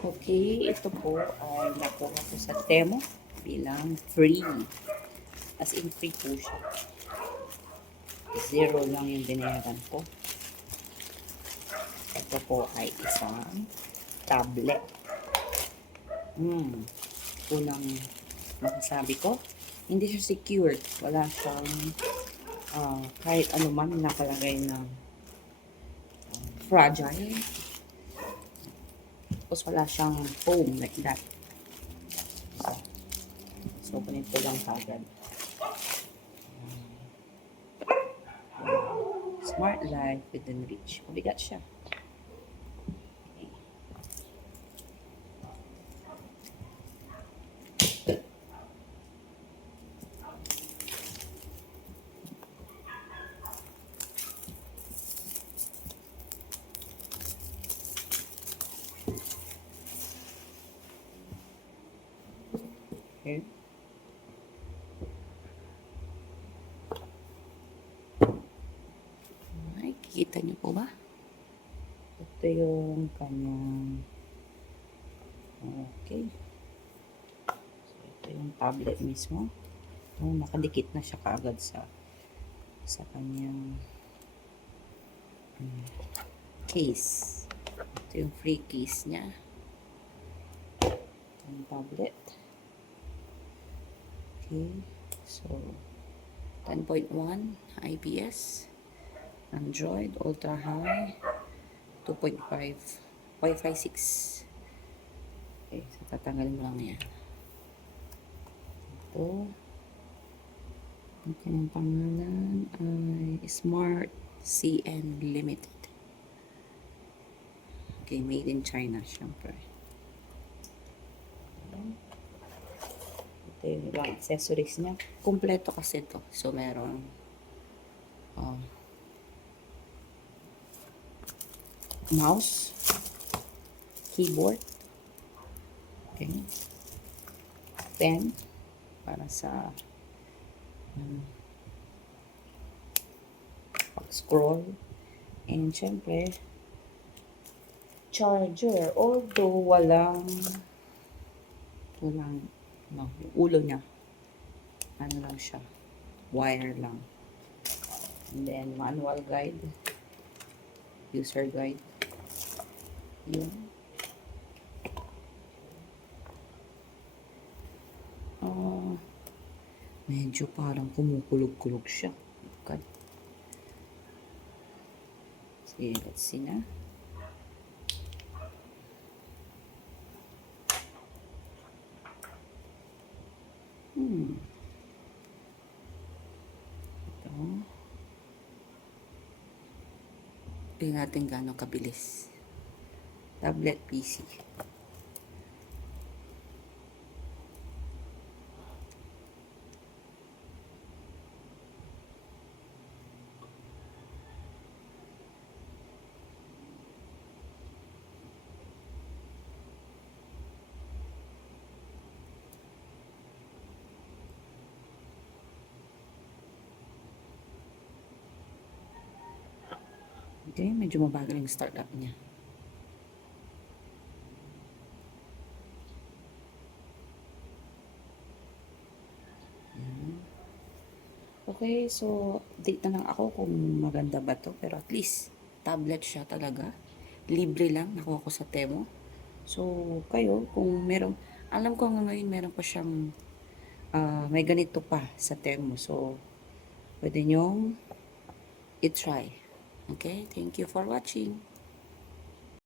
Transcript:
Okay, ito po ay nakuha ko sa Temo bilang free. As in free po siya. Zero lang yung binayaran ko. Ito po ay isang tablet. Unang masasabi ko, hindi siya secured. Wala siyang kahit ano man nakalagay na fragile. Tapos wala siyang foam like that. So, ganito lang kagad. Smart Life within reach. Mabigat siya. Okay. Ay, kikita niyo po ba? Ito yung kanyang okay. So, ito yung tablet mismo. Oh, nakadikit na siya kaagad sa kanyang case. Ito yung free case niya. Yung tablet. Okay. So, 10.1 IPS. Android, Ultra High. 2.5 Wi-Fi 6. Okay, so tatanggalin mo lang yan. Ito. Ang kanyang pangalan ay Smart CN Limited. Okay, made in China, syempre. Ito yung ibang accessories niya. Kompleto kasi ito. So, meron mouse, keyboard, okay, pen para sa pag-scroll, and syempre charger, although walang no, yung ulo niya ano lang siya, wire lang, and then manual guide, user guide, yun. Medyo parang kumukulog-kulog siya. Okay. See, let's see na. Ito. Tingnan natin gaano kabilis. Tablet PC. Okay, medyo mabagal yung startup niya. Okay, so update na lang ako kung maganda ba to, pero at least tablet siya talaga. Libre lang, nakuha ko sa Temo. So, kayo, kung meron, alam ko ngayon meron pa siyang may ganito pa sa Temo. So, pwede nyong i-try. Okay, thank you for watching.